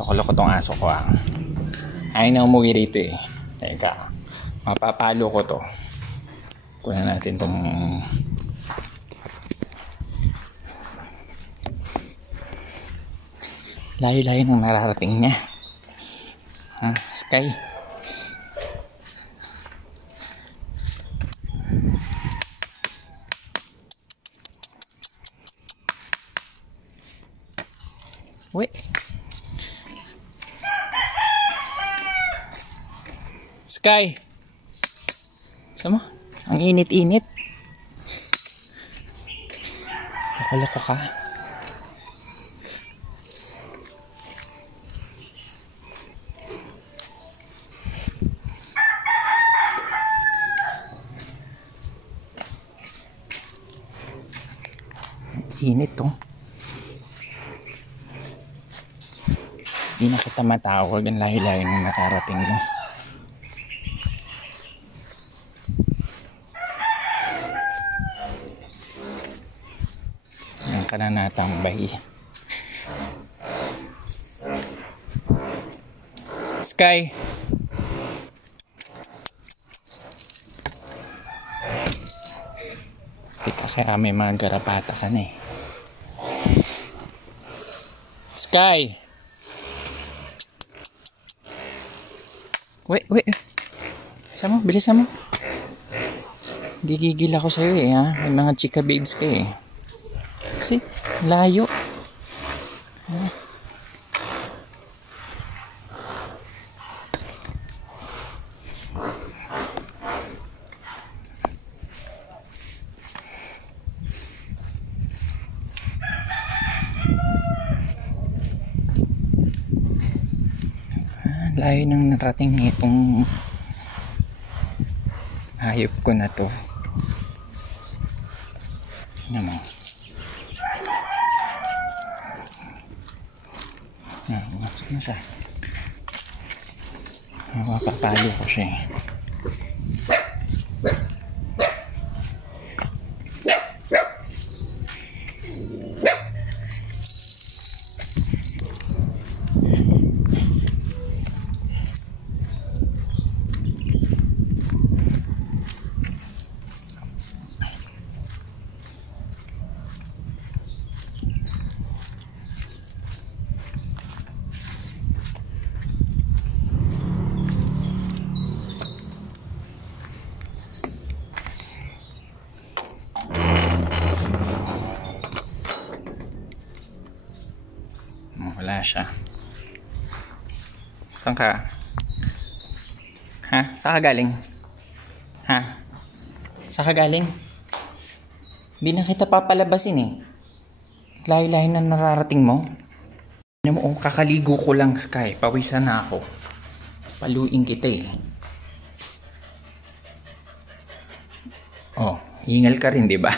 Loko-loko tong aso ko ah. Ayaw na umuwi rito eh. Teka, mapapalo ko to. Kunan natin tong layo-layo ng nararating niya. Ha, Sky. Uy. Sky. Sama? Ang init-init. Loko-loko ka. Init to. Di na kita matawag. Ang layo-layo nang nakarating mo. Yan ka na natambay. Sky. Tika kaya may mga garapata ka na eh. Sky. Wait. Sama mo, bilisan mo. Gigigil ako sa'yo eh ha. May mga chika babes ka eh. Kasi, layo. Layo nang narating nitong hayop ko na to. Tingnan mo. Masok na siya. Mapapalo ko siya eh. Wala siya. Saan ka? Ha? Saan ka galing? Ha? Saan ka galing? Di na kita papalabasin eh. Layo-layo na nararating mo. Ano mo, kakaligo ko lang, Sky. Pawisan na ako. Paluin kita eh. Oh, hingal ka rin, di ba?